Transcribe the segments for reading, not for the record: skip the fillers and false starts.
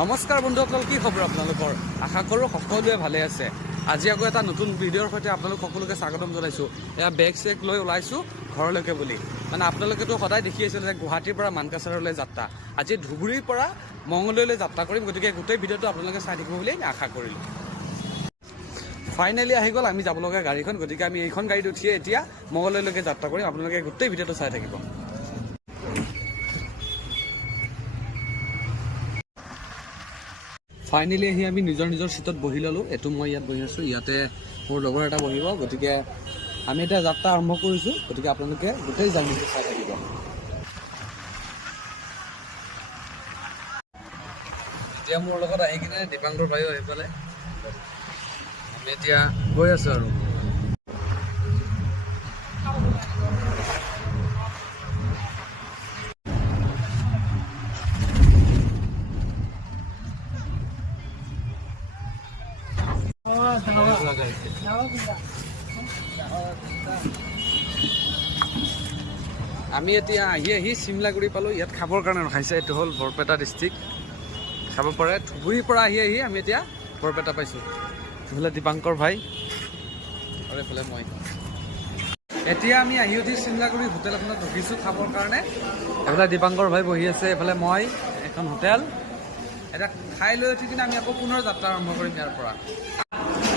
নমস্কাৰ বন্ধুসকল, কি খবৰ আপোনালোকৰ? আশা কৰোঁ সকলোৱে ভালে আছে। আজি আকৌ এটা নতুন ভিডিঅ'ৰ সৈতে আপোনালোক সকলোকে স্বাগতম জনাইছোঁ। এয়া বেগ চেগ লৈ ওলাইছোঁ ঘৰলৈকে বুলি। মানে আপোনালোকেতো সদায় দেখি আহিছিল যে গুৱাহাটীৰ পৰা মানকাছাৰলৈ যাত্ৰা, আজি ধুবুৰীৰ পৰা মঙলদৈলৈ যাত্ৰা কৰিম। গতিকে গোটেই ভিডিঅ'টো আপোনালোকে চাই থাকিব বুলি আশা কৰিলোঁ। ফাইনেলি আহি গ'ল আমি যাবলগীয়া গাড়ীখন। গতিকে আমি এইখন গাড়ীত উঠিয়ে এতিয়া মঙলদৈলৈকে যাত্ৰা কৰিম। আপোনালোকে গোটেই ভিডিঅ'টো চাই থাকিব। ফাইনেলি আহি আমি নিজৰ চিটত বহি ল'লোঁ। এইটো মই ইয়াত বহি আছোঁ, ইয়াতে মোৰ লগৰ এটা বহিব। গতিকে আমি এতিয়া যাত্ৰা আৰম্ভ কৰিছোঁ। গতিকে আপোনালোকে গোটেই জাৰ্ণিটো চাই থাকিব। এতিয়া মোৰ লগত আহি কিনে দীপাংকৰ ভাইও আহি পালে। আমি এতিয়া গৈ আছোঁ আৰু আমি এতিয়া আহি চিমলাগুৰি পালোঁ। ইয়াত খাবৰ কাৰণে ৰখাইছে। এইটো হ'ল বৰপেটা ডিষ্ট্ৰিক্ট, খাব পাৰে। ধুবুৰীৰ পৰা আহি আমি এতিয়া বৰপেটা পাইছোঁ। এইফালে দীপাংকৰ ভাই আৰু এইফালে মই। এতিয়া আমি আহি উঠি চিমলাগুৰি হোটেল এখনত ৰখিছোঁ খাবৰ কাৰণে। এইফালে দীপাংকৰ ভাই বহি আছে, এইফালে মই, এখন হোটেল। এতিয়া খাই লৈ উঠি কিনে আমি আকৌ পুনৰ যাত্ৰা আৰম্ভ কৰিম ইয়াৰ পৰা।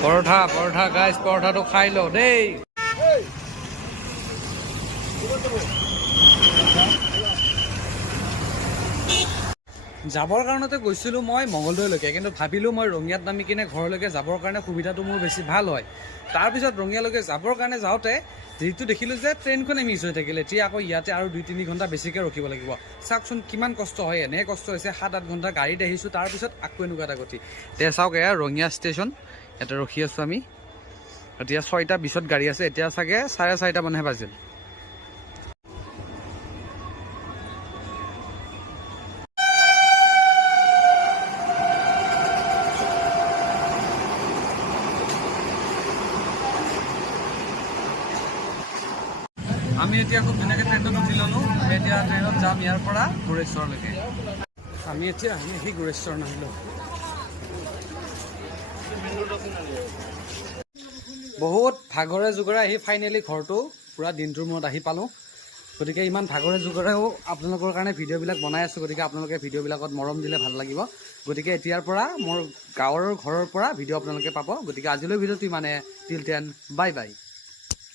পৰঠা গাইজ, পৰঠাটো খাই লওঁ দেই। যাবৰ কাৰণতে গৈছিলোঁ মই মঙলদৈলৈকে, কিন্তু ভাবিলোঁ মই ৰঙিয়াত নামি কিনে ঘৰলৈকে যাবৰ কাৰণে সুবিধাটো মোৰ বেছি ভাল হয়। তাৰপিছত ৰঙিয়ালৈকে যাবৰ কাৰণে যাওঁতে যিটো দেখিলোঁ যে ট্ৰেইনখনে মিছ হৈ থাকিলে। এতিয়া আকৌ ইয়াতে আৰু 2-3 ঘণ্টা বেছিকৈ ৰখিব লাগিব। চাওকচোন কিমান কষ্ট হয়। এনেহে কষ্ট হৈছে। 7-8 ঘণ্টা গাড়ীত আহিছোঁ, তাৰপিছত আকৌ এনেকুৱা এটা গতি। এতিয়া চাওক, এয়া ৰঙিয়া ষ্টেচন, ইয়াতে ৰখি আছোঁ আমি। এতিয়া 6:20 গাড়ী আছে। এতিয়া চাগে 4:30 মানহে বাজিল। আমি এতিয়া খুব ধুনীয়াকৈ ট্ৰেইনত উঠি ল'লোঁ। আমি এতিয়া ট্ৰেইনত যাম ইয়াৰ পৰা গোৰেশ্বৰলৈকে। আমি এতিয়া সেই গোৰেশ্বৰ নাহিলোঁ। বহুত ভাগৰে জোগৰে আহি ফাইনেলি ঘৰটো পূৰা দিনটোৰ মূৰত আহি পালোঁ। গতিকে ইমান ভাগৰে জোগৰেও আপোনালোকৰ কাৰণে ভিডিঅ'বিলাক বনাই আছোঁ। গতিকে আপোনালোকে ভিডিঅ'বিলাকত মৰম দিলে ভাল লাগিব। গতিকে এতিয়াৰ পৰা মোৰ গাঁৱৰ ঘৰৰ পৰা ভিডিঅ' আপোনালোকে পাব। গতিকে আজিলৈ ভিডিঅ'টো ইমানে। Till then, bye bye.